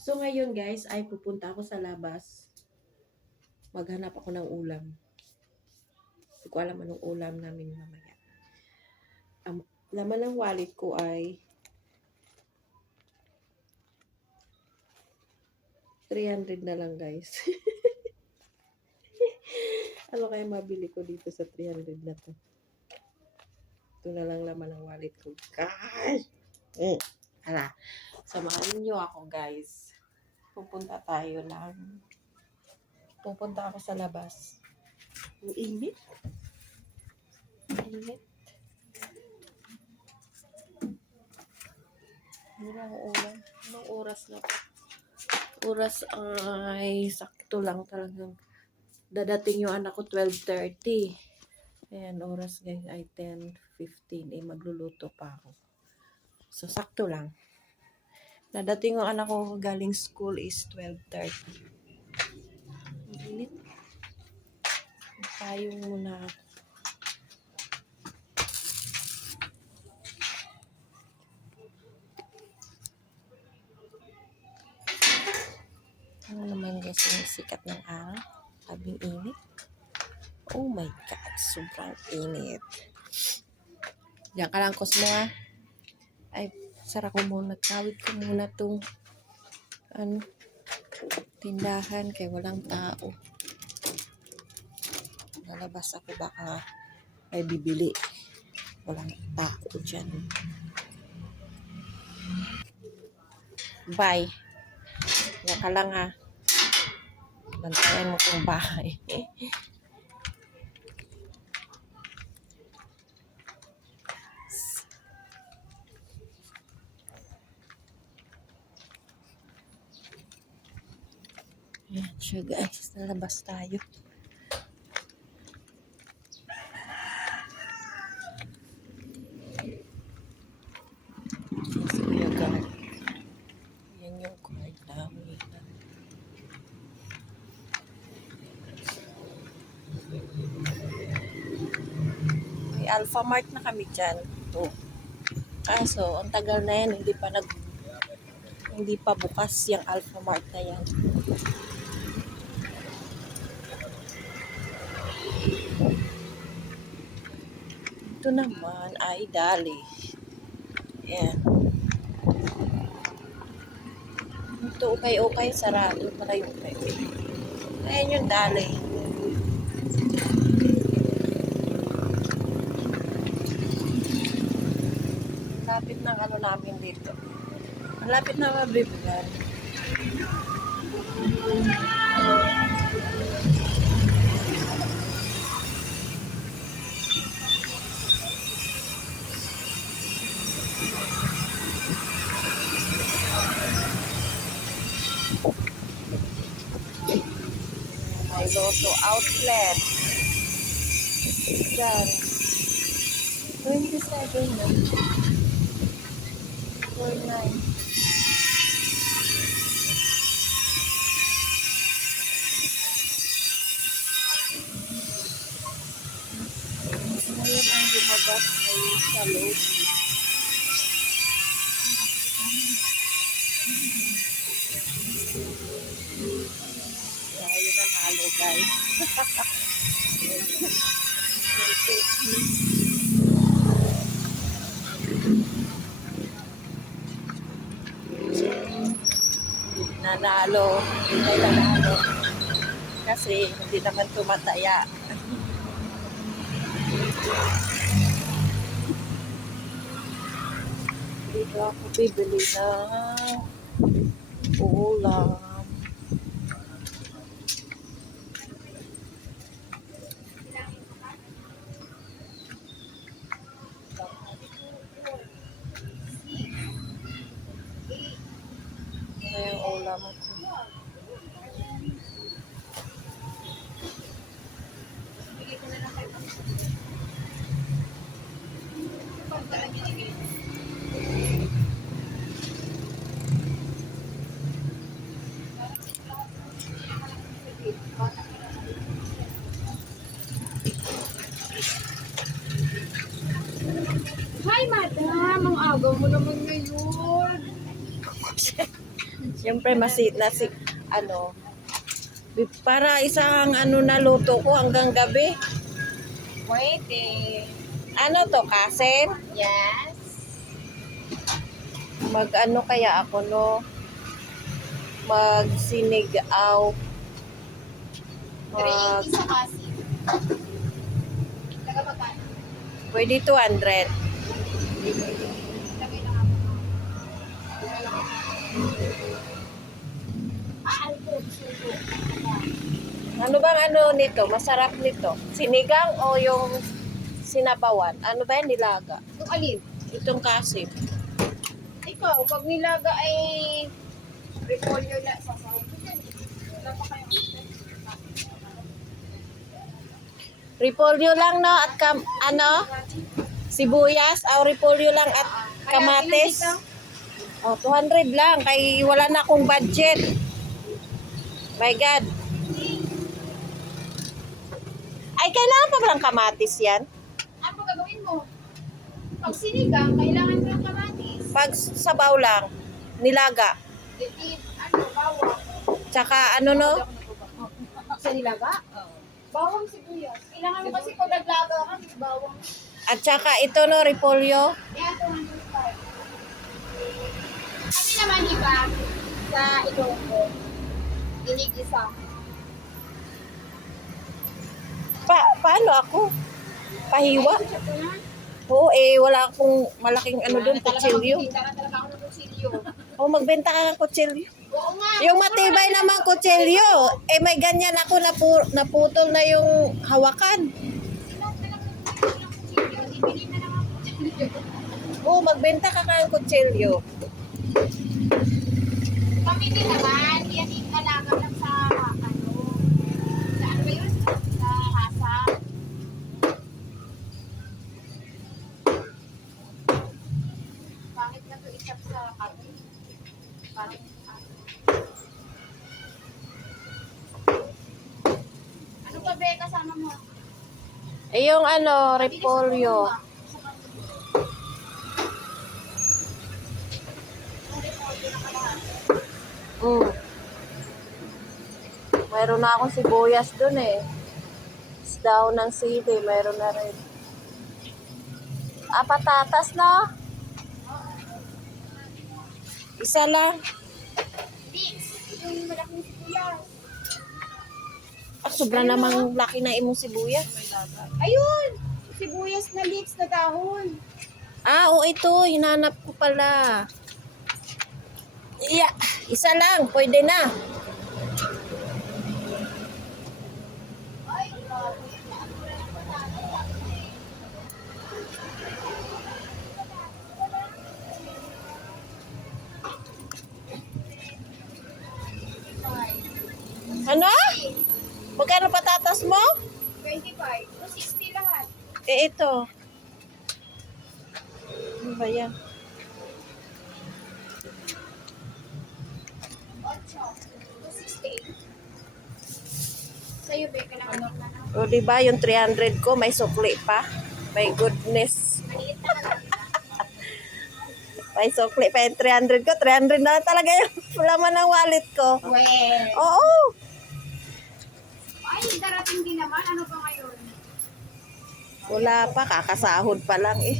So ngayon guys, ay pupunta ako sa labas. Maghanap ako ng ulam. Hindi ko alam anong ulam namin mamaya. Ang laman ng wallet ko ay 300 na lang guys. ano kaya mabili ko dito sa 300 na to? Ito na lang laman ng wallet ko. Gosh! Mm. Ala, samahan niyo ako guys. Pupunta tayo lang. Pupunta ako sa labas. Ang init. Ang init. Na ako ulam. Anong oras na po? Oras ay sakto lang talagang dadating yung anak ko 12.30. Ayan, oras guys ay 10.15. Eh, magluluto pa ako. So, sakto lang. Nadating yung anak ko galing school is 12.30. Ang init. Tayo muna ako. Ano naman guys yung sikat ng araw? Sabing init. Oh my God, sobrang init. Diyan ka lang, Cosmo. Ay, sara ko muna. Tawid ko muna tong ano, tindahan kay walang tao. Lalabas ako baka may bibili. Walang tao dyan. Bye. Diyan ka lang ha. Bantayan mo tong bahay. Ayan siya guys. Lalabas tayo. Yan yung card namin. May Alpha Mart na kami dyan. Ito. Kaso, ang tagal na yan, hindi pa nag hindi pa bukas yung Alpha Mart na yan. Ito naman ay Dali. Yan. Ito ukay-ukay, sarado pala yung ukay. Ayan yung Dali. Lapit ng ano namin dito. Malapit na mabibigan. May Lotto Outlet. Diyan. 27 na. 49. Ngayon ang lumabas ngayon sa Lodi. Guys. nanalo. Hindi nanalo. Kasi hindi naman tumataya. Dito ako bibili ng ulam. Siyempre, masi, nasi, ano, para isang ano na luto ko hanggang gabi. Pwede. Ano to, kasen? Yes. Mag ano kaya ako, no? Mag sinigaw. Mag, 380 sa kasi. Taga magkano? pwede 200. Ano bang ano nito? Masarap nito? Sinigang o yung sinabawan? Ano ba yan? Nilaga? Yung alin? Itong kasim. Ikaw, pag nilaga ay repolyo na sa. Repolyo lang, no? At kam, ano? Sibuyas? O repolyo lang at kamates? Oh, 200 lang. Kay wala na akong budget. My God. Ay, kailangan pa ba ng kamatis yan? Ano gagawin mo? Pag sinigang, kailangan mo ng kamatis. Pag sabaw lang, nilaga. Itit, ano, bawang. Tsaka ano no? Sa nilaga? Bawang sibuyas. Kailangan mo kasi pag naglaga ka, bawang. At tsaka ito no, repolyo. Kaya 205. Kasi naman iba, sa Ilonggo, ginig-isa. Pa paano ako? Pahiwa? Na. Oo, eh, wala akong malaking ano doon, na talaga kutsilyo. na talaga ako ng kutsilyo. O, magbenta ka ng kutsilyo. Oo nga. Yung matibay naman kutsilyo, eh may ganyan ako napu naputol na yung hawakan. Na na. Oo, magbenta ka ka ng kutsilyo. Kami din naman, yan inalaga lang sa ano, sa ano ba yun? Sa hasa. Pangit na to isap sa kape. Parang ano. Ano pa be kasama mo? Eh, yung ano, repolyo. Yung repolyo na kalahati. Mm. Mayroon na akong sibuyas doon eh. Daw ng sili, mayroon na rin. Ah, patatas na. Isa lang. Ah, sobra namang laki na imong sibuyas. Ayun! Sibuyas na leeks na dahon. Ah, oo, ito. Hinanap ko pala. Yeah, isa lang. Pwede na. Ano? Magkano patatas mo? 25. 260 lahat. Eh, ito. Ano ba yan? 8. 260. Sa'yo, Be, kailangan na ng O, di ba yung 300 ko, may sukli pa. My goodness. lang. May sukli pa yung 300 ko. 300 na lang talaga yung laman ng wallet ko. Well. Oo. Ay, darating din naman. Ano ba ngayon? Wala pa. Kakasahod pa lang eh.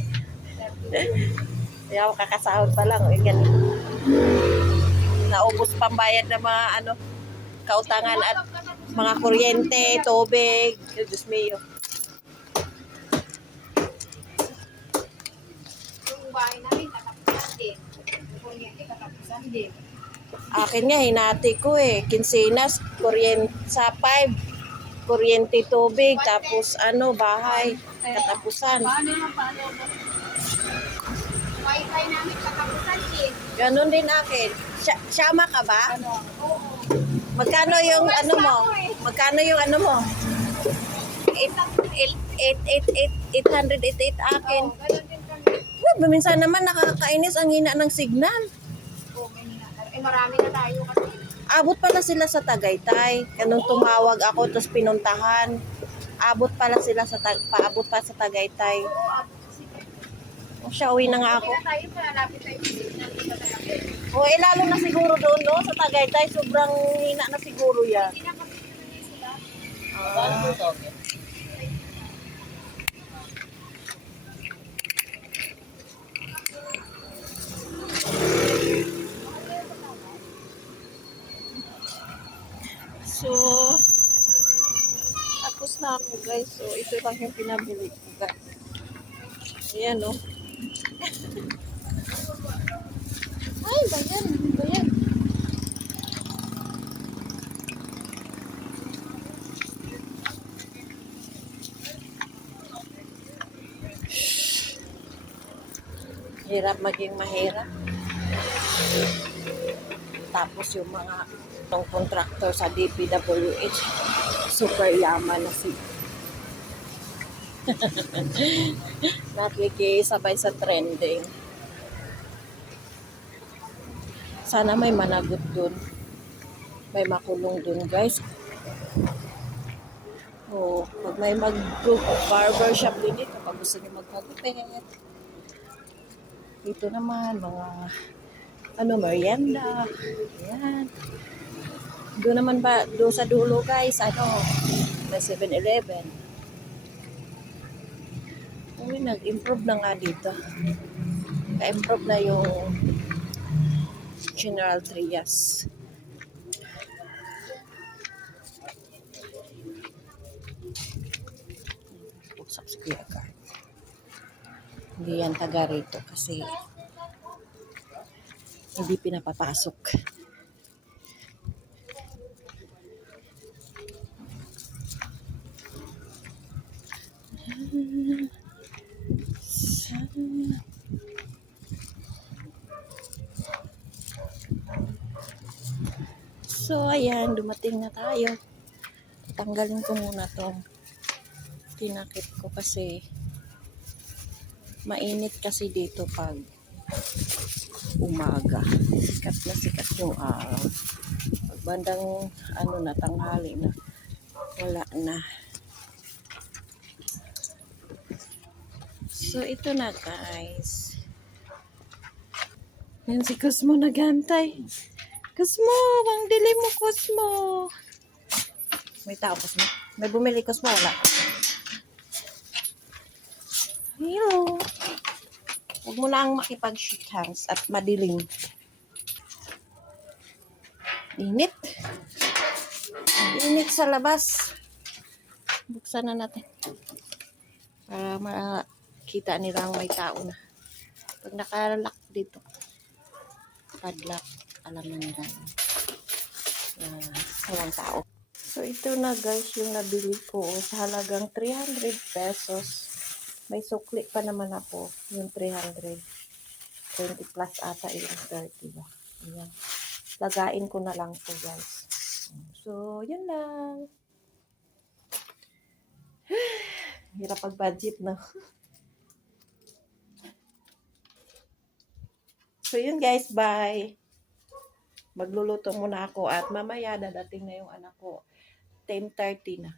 Kaya kakasahod pa lang. Eh, ganun. Naubos pambayad ng mga ano, kautangan at mga kuryente, tubig. Diyos mio. Yung bahay namin, katapusan din. Yung kuryente, katapusan din. Akin nga, hinati ko eh. Kinsinas, kuryente sa 5. Kuryente, tubig, tapos ano, bahay, katapusan. Wi-Fi namin, katapusan din. Ganon din akin. Siya- Siyama ka ba? Ano? Oo. Magkano yung ano mo? Magkano yung ano mo? 888 akin. Oo, ganun din kami. Well, minsan naman nakakainis ang hina ng signal. Oo, may. Eh, marami na tayo kasi. Abot pala sila sa Tagaytay. Kanong tumawag ako tapos pinuntahan. Abot pala sila sa tag paabot pa sa Tagaytay. Oo, abot kasi. O siya, uwi na nga ako. Okay na tayo, malapit tayo sa signal. O, eh, lalo na siguro doon, no? Sa Tagaytay, sobrang hina na siguro yan. Ah. So, tapos na ako guys. So, ito lang yung pinabili ko guys. Ayan oh. Ay, bayan. Bayan. Hirap maging mahirap. Tapos yung mga tong contractor sa DPWH, super yaman na si nakikisabay sa trending. Sana may managot dun. May makulong dun, guys. Oh, pag may mag barbershop din dito, pag gusto niyo magpagupit. Dito naman, mga ano, merienda. Ayan. Doon naman ba, doon sa dulo guys, ano, may 7-Eleven. Uy, nag-improve na nga dito. Ka-improve na yung General Trias. Usap si Kuya Carl. Hindi yan taga rito kasi hindi pinapapasok. So, ayan, dumating na tayo. Tanggalin ko muna tong tinakip ko kasi mainit kasi dito pag umaga. Sikat na sikat yung araw. Pag bandang ano na, tanghali na, wala na. So, ito na guys. Yan si Cosmo nagantay. Cosmo, bang dili mo Cosmo. May tao Cosmo. May bumili Cosmo, wala. Hello. Huwag mo lang makipag-shake hands at madilim. Init. Init sa labas. Buksan na natin. Para makita nilang may tao na. Pag nakalak dito, padlock, alam na nila na walang tao. So, ito na guys yung nabili ko sa halagang 300 pesos. May sukli pa naman ako, yung 300. 20 plus ata yung 30 ba. Ayan. Lagain ko na lang to guys. So, yun lang. Hirap pag-budget na. so, yun guys. Bye. Magluluto muna ako at mamaya dadating na yung anak ko. 10.30 na.